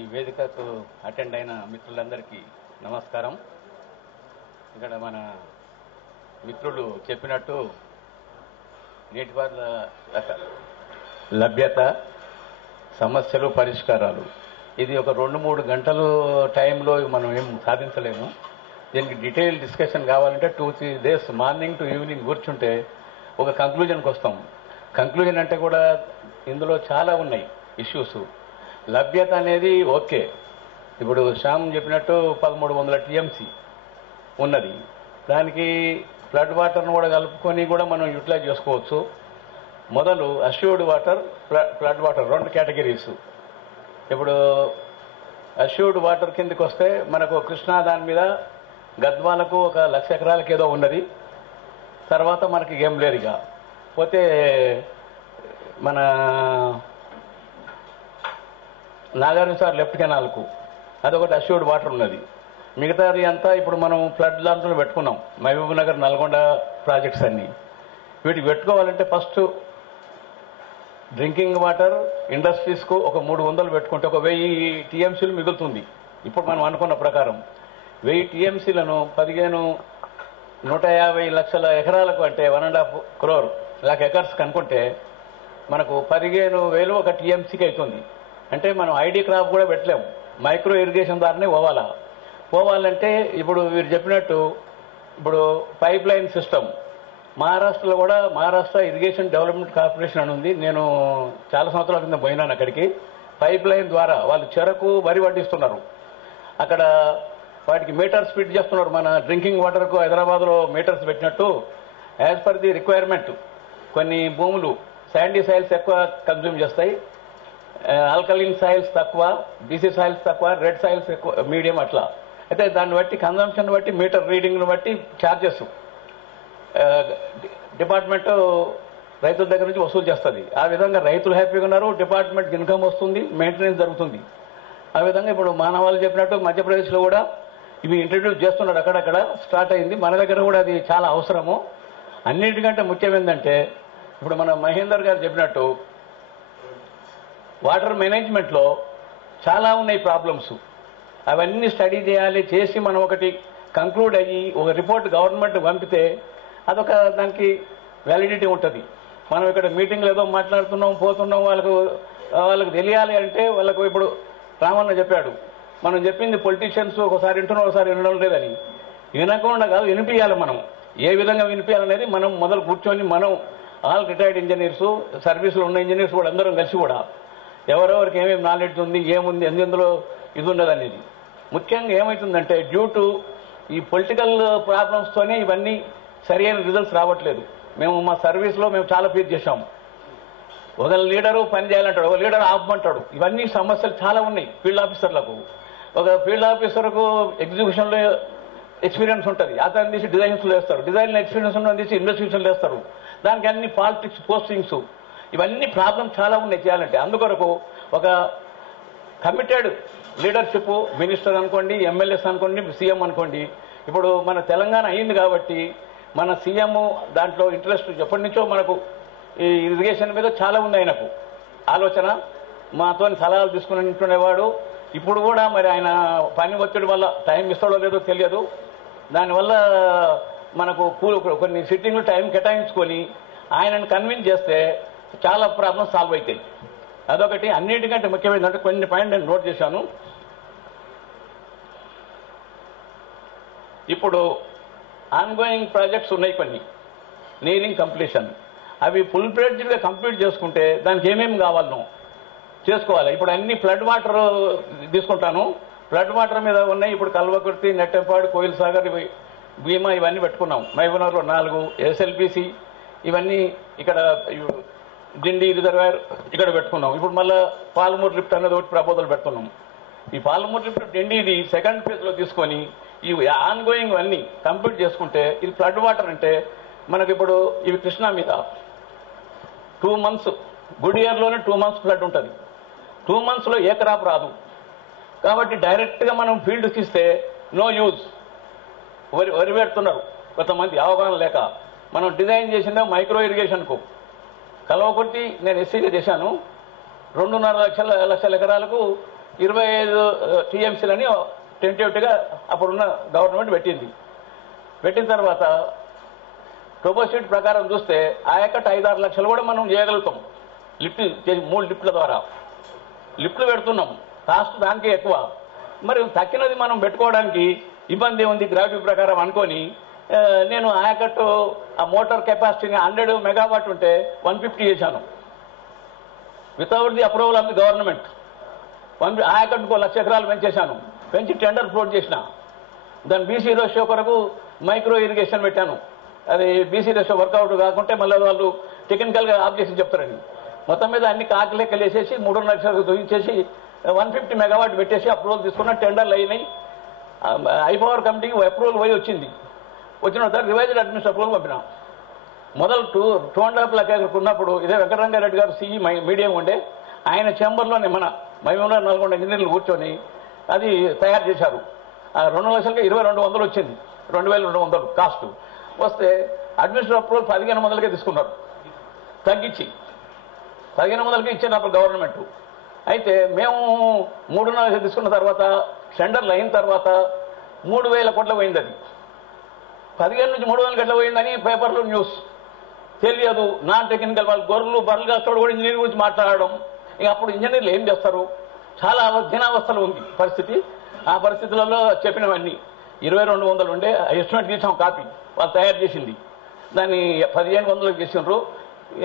ఈ వేదికకు అటెండ్ అయిన మిత్రులందరికీ నమస్కారం. ఇక్కడ మన మిత్రులు చెప్పినట్టు నీటిపారుదల లభ్యత, సమస్యలు, పరిష్కారాలు, ఇది ఒక 2-3 గంటలు టైంలో మనం ఏం సాధించలేము. దీనికి డీటెయిల్ డిస్కషన్ కావాలంటే 2-3 డేస్ మార్నింగ్ టు ఈవినింగ్ కూర్చుంటే ఒక కంక్లూజన్కి వస్తాం. కంక్లూజన్ అంటే కూడా ఇందులో చాలా ఉన్నాయి ఇష్యూస్. లభ్యత అనేది ఓకే, ఇప్పుడు శ్యామ్ చెప్పినట్టు 1300 టీఎంసీ ఉన్నది. దానికి ఫ్లడ్ వాటర్ను కూడా కలుపుకొని కూడా మనం యూటిలైజ్ చేసుకోవచ్చు. మొదలు assured water, flood water 2 categories. ఇప్పుడు అష్యూర్డ్ వాటర్ కిందకి వస్తే మనకు కృష్ణా దాని మీద గద్వాలకు 1,00,000 ఎకరాలకు ఏదో ఉన్నది. తర్వాత మనకి ఏం లేరుగా పోతే మన నాగార్జున సార్ లెఫ్ట్ కెనాల్కు అదొకటి అష్యూర్డ్ వాటర్ ఉన్నది. మిగతాది అంతా ఇప్పుడు మనం ఫ్లడ్ లాంట్లో పెట్టుకున్నాం. మహబూబ్ నగర్, నల్గొండ ప్రాజెక్ట్స్ అన్నీ వీటికి పెట్టుకోవాలంటే ఫస్ట్ డ్రింకింగ్ వాటర్ ఇండస్ట్రీస్కు ఒక 300 పెట్టుకుంటే ఒక 1000 టీఎంసీలు మిగులుతుంది. ఇప్పుడు మనం అనుకున్న ప్రకారం 1000 టీఎంసీలను 150 లక్షల ఎకరాలకు అంటే 1.5 crore ఎకర్స్ కనుకుంటే మనకు 15,000 ఒక టీఎంసీకి అవుతుంది. అంటే మనం ఐడి క్రాప్ కూడా పెట్టలేము, మైక్రో ఇరిగేషన్ ద్వారానే పోవాలంటే ఇప్పుడు వీరు చెప్పినట్టు ఇప్పుడు పైప్ లైన్ సిస్టమ్ మహారాష్ట్రలో కూడా మహారాష్ట్ర ఇరిగేషన్ డెవలప్మెంట్ కార్పొరేషన్ అని ఉంది. నేను చాలా సంవత్సరాల కింద పోయినాను అక్కడికి. పైప్ లైన్ ద్వారా వాళ్ళు చెరకు, వరి పండిస్తున్నారు. అక్కడ వాటికి మీటర్స్ ఫిట్ చేస్తున్నారు. మన డ్రింకింగ్ వాటర్కు హైదరాబాద్లో మీటర్స్ పెట్టినట్టు యాజ్ పర్ ది రిక్వైర్మెంట్ కొన్ని భూములు శాండీ సాయిల్స్ ఎక్కువ కన్జ్యూమ్ చేస్తాయి, ఆల్కలిన్ సాయిల్స్ తక్కువ, బీసీ సాయిల్స్ తక్కువ, రెడ్ సాయిల్స్ ఎక్కువ, మీడియం అట్లా. అయితే దాన్ని బట్టి కన్జంప్షన్ బట్టి మీటర్ రీడింగ్ను బట్టి ఛార్జెస్ డిపార్ట్మెంట్ రైతుల దగ్గర నుంచి వసూలు చేస్తుంది. ఆ విధంగా రైతులు హ్యాపీగా ఉన్నారు, డిపార్ట్మెంట్కి ఇన్కమ్ వస్తుంది, మెయింటెనెన్స్ జరుగుతుంది. ఆ విధంగా ఇప్పుడు మానవాళ్ళు చెప్పినట్టు మధ్యప్రదేశ్లో కూడా ఇవి ఇంట్రడ్యూస్ చేస్తున్నారు, అక్కడక్కడ స్టార్ట్ అయింది. మన దగ్గర కూడా అది చాలా అవసరము. అన్నిటికంటే ముఖ్యం ఏంటంటే ఇప్పుడు మన మహేందర్ గారు చెప్పినట్టు వాటర్ మేనేజ్మెంట్లో చాలా ఉన్నాయి ప్రాబ్లమ్స్. అవన్నీ స్టడీ చేసి మనం ఒకటి కంక్లూడ్ అయ్యి ఒక రిపోర్ట్ గవర్నమెంట్ పంపితే అదొక దానికి వ్యాలిడిటీ ఉంటుంది. మనం ఇక్కడ మీటింగ్లు ఏదో మాట్లాడుతున్నాం, పోతున్నాం, వాళ్ళకు తెలియాలి అంటే వాళ్ళకు ఇప్పుడు రామన్న చెప్పాడు, మనం చెప్పింది పొలిటీషియన్స్ ఒకసారి వింటున్నాం, ఒకసారి వినడం లేదని. వినకుండా కాదు, వినిపించాలి. మనం ఏ విధంగా వినిపించాలనేది మనం మొదలు కూర్చొని మనం ఆల్ రిటైర్డ్ ఇంజనీర్స్, సర్వీసులో ఉన్న ఇంజనీర్స్ కూడా అందరం కలిసి కూడా ఎవరెవరికి ఏమేమి నాలెడ్జ్ ఉంది, ఏముంది, ఎందులో ఇది ఉన్నదనేది. ముఖ్యంగా ఏమవుతుందంటే డ్యూ టు ఈ పొలిటికల్ ప్రాబ్లమ్స్తోనే ఇవన్నీ సరి అయిన రిజల్ట్స్ రావట్లేదు. మేము మా సర్వీస్లో మేము చాలా ఫేస్ చేశాము. ఒక లీడరు పని చేయాలంటాడు, ఒక లీడర్ ఆపమంటాడు. ఇవన్నీ సమస్యలు చాలా ఉన్నాయి ఫీల్డ్ ఆఫీసర్లకు. ఒక ఫీల్డ్ ఆఫీసర్కు ఎగ్జిక్యూషన్లో ఎక్స్పీరియన్స్ ఉంటుంది, అతను తీసి డిజైన్స్లో వేస్తారు, డిజైన్ ఎక్స్పీరియన్స్ ఉన్న తీసి ఇన్వెస్టిగేషన్లు వేస్తారు. దానికి అన్ని పాలిటిక్స్ పోస్టింగ్స్, ఇవన్నీ ప్రాబ్లమ్స్ చాలా ఉన్నాయి చేయాలంటే. అందుకొరకు ఒక కమిటెడ్ లీడర్షిప్, మినిస్టర్ అనుకోండి, ఎమ్మెల్యేస్ అనుకోండి, సీఎం అనుకోండి. ఇప్పుడు మన తెలంగాణ అయింది కాబట్టి మన సీఎం దాంట్లో ఇంట్రెస్ట్ ఎప్పటి నుంచో మనకు ఈ ఇరిగేషన్ మీద చాలా ఉంది. ఆయనకు ఆలోచన, మాతో సలహాలు తీసుకునేవాడు. ఇప్పుడు కూడా మరి ఆయన పని ఒత్తిడి వల్ల టైం ఇస్తాడో లేదో తెలియదు. దానివల్ల మనకు కొన్ని సిట్టింగ్లు టైం కేటాయించుకొని ఆయనను కన్విన్స్ చేస్తే చాలా ప్రాబ్లమ్స్ సాల్వ్ అవుతాయి. అదొకటి. అన్నిటికంటే ముఖ్యమైనదంటే కొన్ని పాయింట్ నేను నోట్ చేశాను. ఇప్పుడు ఆన్గోయింగ్ ప్రాజెక్ట్స్ ఉన్నాయి కొన్ని, నీరింగ్ కంప్లీషన్. అవి ఫుల్ ఫ్లెడ్జ్డ్గా కంప్లీట్ చేసుకుంటే దానికి ఏమేమి కావాలనో చేసుకోవాలి. ఇప్పుడు అన్ని ఫ్లడ్ వాటర్ తీసుకుంటాను, ఫ్లడ్ వాటర్ మీద ఉన్నాయి. ఇప్పుడు కల్వకుర్తి, నెట్టెంపాడు, కోయిల్ సాగర్, భీమా ఇవన్నీ పెట్టుకున్నాం. మహబూబ్నగర్లో 4, ఎస్ఎల్బిసి ఇవన్నీ, ఇక్కడ డిండి రిజర్వాయర్ ఇక్కడ పెట్టుకున్నాం. ఇప్పుడు మళ్ళీ పాలమూరు లిఫ్ట్ అనేది ఒకటి ప్రపోజల్ పెడుతున్నాం. ఈ పాలమూరు లిఫ్ట్ డిండిది సెకండ్ ఫేజ్లో తీసుకొని ఈ ఆన్గోయింగ్ అన్నీ కంప్లీట్ చేసుకుంటే ఇది ఫ్లడ్ వాటర్ అంటే మనకి ఇప్పుడు ఇవి కృష్ణా మీద 2 months, గుడ్ ఇయర్లోనే 2 months ఫ్లడ్ ఉంటుంది. 2 monthsలో ఏ క్రాప్ రాదు. కాబట్టి డైరెక్ట్గా మనం ఫీల్డ్కి ఇస్తే నో యూజ్. వరి పెడుతున్నారు కొంతమంది అవగాహన లేక. మనం డిజైన్ చేసిందే మైక్రో ఇరిగేషన్కు. కల్వకుర్తి నేను ఎస్సీగా చేశాను, 2.5 లక్షల ఎకరాలకు 25 టీఎంసీలని టెంటేటివ్గా అప్పుడున్న గవర్నమెంట్ పెట్టింది. పెట్టిన తర్వాత ప్రపోజల్ ప్రకారం చూస్తే ఆయకట్టు 5-6 లక్షలు కూడా మనం చేయగలుగుతాం. లిఫ్ట్ 3 లిఫ్ట్ల ద్వారా లిఫ్ట్లు పెడుతున్నాం. కాస్ట్ దానికి ఎక్కువ. మరి తక్కినది మనం పెట్టుకోవడానికి ఇబ్బంది ఉంది గ్రావిటీ ప్రకారం అనుకొని నేను ఆయకట్టు ఆ మోటార్ కెపాసిటీని 100 మెగావాట్ ఉంటే 150 చేశాను. Without the approval of the government. ఆయకట్టుకు 1,00,000 ఎకరాలు పెంచేశాను. పెంచి టెండర్ ఫ్లోట్ చేసిన. దాని బీసీ రేషియో కొరకు మైక్రో ఇరిగేషన్ పెట్టాను. అది బీసీ రేషియో వర్కౌట్ కాకుంటే మళ్ళీ వాళ్ళు టెక్నికల్గా ఆబ్జెక్షన్ చెప్తారని మొత్తం మీద అన్ని కాకిలెక్కలు వేసేసి 3.5 లక్షలకు తొలగించేసి 150 మెగావాట్ పెట్టేసి అప్రూవల్ తీసుకున్న. టెండర్లు అయినాయి. ఐపవర్ కమిటీకి అప్రూవల్ పోయి వచ్చింది. వచ్చిన తర్వాత రివైజ్డ్ అడ్మినిస్ట్రేషన్ అప్రూవల్ పంపినాం. మొదలు 2.5 లక్షలకు ఉన్నప్పుడు ఇదే వెంకటరంగారెడ్డి గారు సిఈ మీడియం ఉండే ఆయన ఛాంబర్లోనే మన మహిమలో 4 ఇంజనీర్లు కూర్చొని అది తయారు చేశారు. 2 లక్షలకి 2,200 వచ్చింది. 2,200 కాస్ట్ వస్తే అడ్మినిస్ట్రేటివ్ అప్రూవల్ 1,500కే తీసుకున్నారు. తగ్గించి 1,500కి ఇచ్చినప్పుడు గవర్నమెంట్. అయితే మేము 3.5 తీసుకున్న తర్వాత టెండర్లు అయిన తర్వాత 3,000 కోట్ల పోయింది. అది 15 నుంచి 3,000 కోట్ల పోయిందని పేపర్లో న్యూస్. తెలియదు. నాన్ టెక్నికల్ వాళ్ళు గొర్రెలు బర్రెలు కాస్తాడు కూడా ఇంజనీర్ గురించి మాట్లాడడం. ఇక అప్పుడు ఇంజనీర్లు ఏం చేస్తారు? చాలా దీనావస్థలు ఉంది పరిస్థితి. ఆ పరిస్థితులలో చెప్పినవన్నీ 2,200 ఉండే ఎస్టిమేట్ తీసాం. కాపీ వాళ్ళు తయారు చేసింది. దాన్ని 1,500 చేసినారు.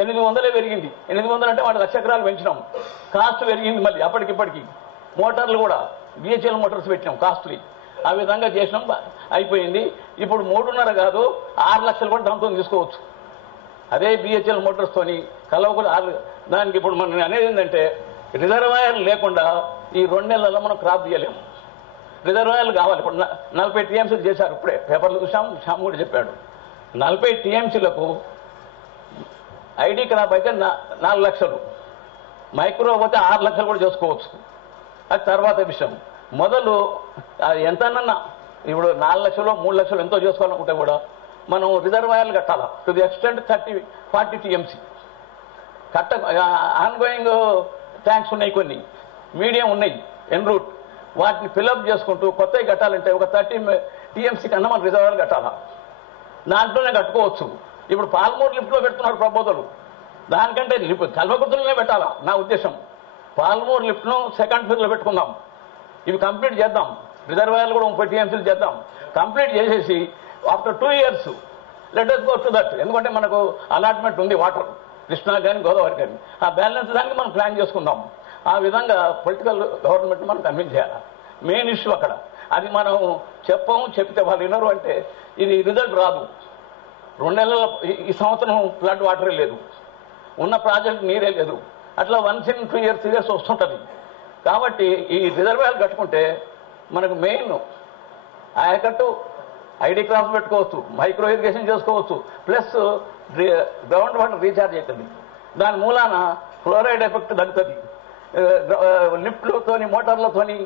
800 పెరిగింది. 800 అంటే వాడు 1,00,000 ఎకరాలు పెంచినాం. కాస్ట్ పెరిగింది. మళ్ళీ అప్పటికిప్పటికి మోటార్లు కూడా బిహెచ్ఎల్ మోటార్స్ పెట్టినాం. కాస్ట్లీ ఆ విధంగా చేసినాం. అయిపోయింది. ఇప్పుడు 3.5 కాదు 6 లక్షలు కూడా దాంతో తీసుకోవచ్చు. అదే బిహెచ్ఎల్ మోటార్స్తోని కలవకుండా దానికి ఇప్పుడు మనం అనేది ఏంటంటే రిజర్వాయర్లు లేకుండా ఈ 2 నెలల్లో మనం క్రాప్ తీయలేము. రిజర్వాయర్లు కావాలి. ఇప్పుడు 40 టీఎంసీలు చేశారు. ఇప్పుడే పేపర్లు చూసాం. శ్యామ్ కూడా చెప్పాడు. 40 టీఎంసీలకు ఐడి క్రాప్ అయితే 4 లక్షలు, మైక్రో పోతే 6 లక్షలు కూడా చేసుకోవచ్చు. అది తర్వాత విషయం. మొదలు ఎంతనన్నా ఇప్పుడు 4 లక్షలు 3 లక్షలు ఎంతో చేసుకోవాలనుకుంటే కూడా మనం రిజర్వాయర్లు కట్టాలా. టు ది ఎక్స్టెంట్ 30-40 టీఎంసీ కట్ట. ఆన్గోయింగ్ ట్యాంక్స్ ఉన్నాయి, కొన్ని మీడియం ఉన్నాయి ఎన్ రూట్. వాటిని ఫిల్అప్ చేసుకుంటూ కొత్తవి కట్టాలంటే ఒక 30 టీఎంసీ కన్నా మనం రిజర్వాయర్లు కట్టాలా. దాంట్లోనే కట్టుకోవచ్చు. ఇప్పుడు పాల్మూరు లిఫ్ట్లో పెడుతున్నారు ప్రపోజలు. దానికంటే కల్వకుర్తిలోనే పెట్టాలా నా ఉద్దేశం. పాల్మూరు లిఫ్ట్ను సెకండ్ ఫేజ్లో పెట్టుకుందాం. ఇవి కంప్లీట్ చేద్దాం. రిజర్వాయర్లు కూడా 30 టీఎంసీలు చేద్దాం. కంప్లీట్ చేసేసి after 2 years let us go to that. ఎందుకంటే మనకు అలాట్మెంట్ ఉంది వాటర్, కృష్ణా కానీ గోదావరి కానీ. ఆ బ్యాలెన్స్ దానికి మనం ప్లాన్ చేసుకుందాం. ఆ విధంగా పొలిటికల్ గవర్నమెంట్ మనం కన్విన్స్ చేయాలి. మెయిన్ ఇష్యూ అక్కడ. అది మనం చెప్తే వాళ్ళు వినరు. అంటే ఇది రిజల్ట్ రాదు. 2 నెలల ఈ సంవత్సరం ఫ్లడ్ వాటరే లేదు. ఉన్న ప్రాజెక్ట్ నీరే లేదు. అట్లా 1 in 2 years వస్తుంటుంది. కాబట్టి ఈ రిజర్వాయర్లు కట్టుకుంటే మనకు మెయిన్ ఆయకట్టు ఐడి క్రాప్స్ పెట్టుకోవచ్చు, మైక్రో ఇరిగేషన్ చేసుకోవచ్చు, ప్లస్ గ్రౌండ్ వాటర్ రీఛార్జ్ అవుతుంది. దాని మూలాన ఫ్లోరైడ్ ఎఫెక్ట్ తగ్గుతుంది. లిఫ్ట్లతోని మోటార్లతోని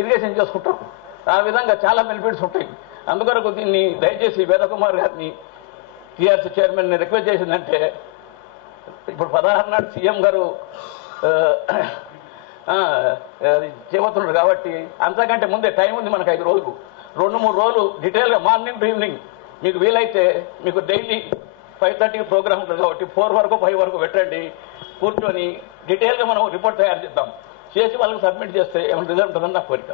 ఇరిగేషన్ చేసుకుంటారు. ఆ విధంగా చాలా బెనిఫిట్స్ ఉంటాయి. అందుకొరకు దీన్ని దయచేసి వేదకుమార్ గారిని టీఆర్సీ చైర్మన్ రిక్వెస్ట్ చేసిందంటే ఇప్పుడు 16 నాడు సీఎం గారు చెబుతున్నారు కాబట్టి అంతకంటే ముందే టైం ఉంది మనకు. 5 రోజులు 2-3 రోజులు డీటెయిల్గా మార్నింగ్ టు ఈవినింగ్ మీకు వీలైతే మీకు డైలీ 5:30 ప్రోగ్రామ్ ఉంటుంది కాబట్టి 4 వరకు 5 వరకు పెట్టండి. కూర్చొని డీటెయిల్గా మనం రిపోర్ట్ తయారు చేద్దాం. చేసి వాళ్ళకి సబ్మిట్ చేస్తే ఏమైనా రిజల్ట్ ఉంటుందని నా కోరిక.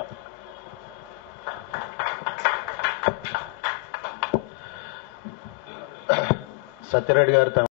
సత్యరెడ్డి గారు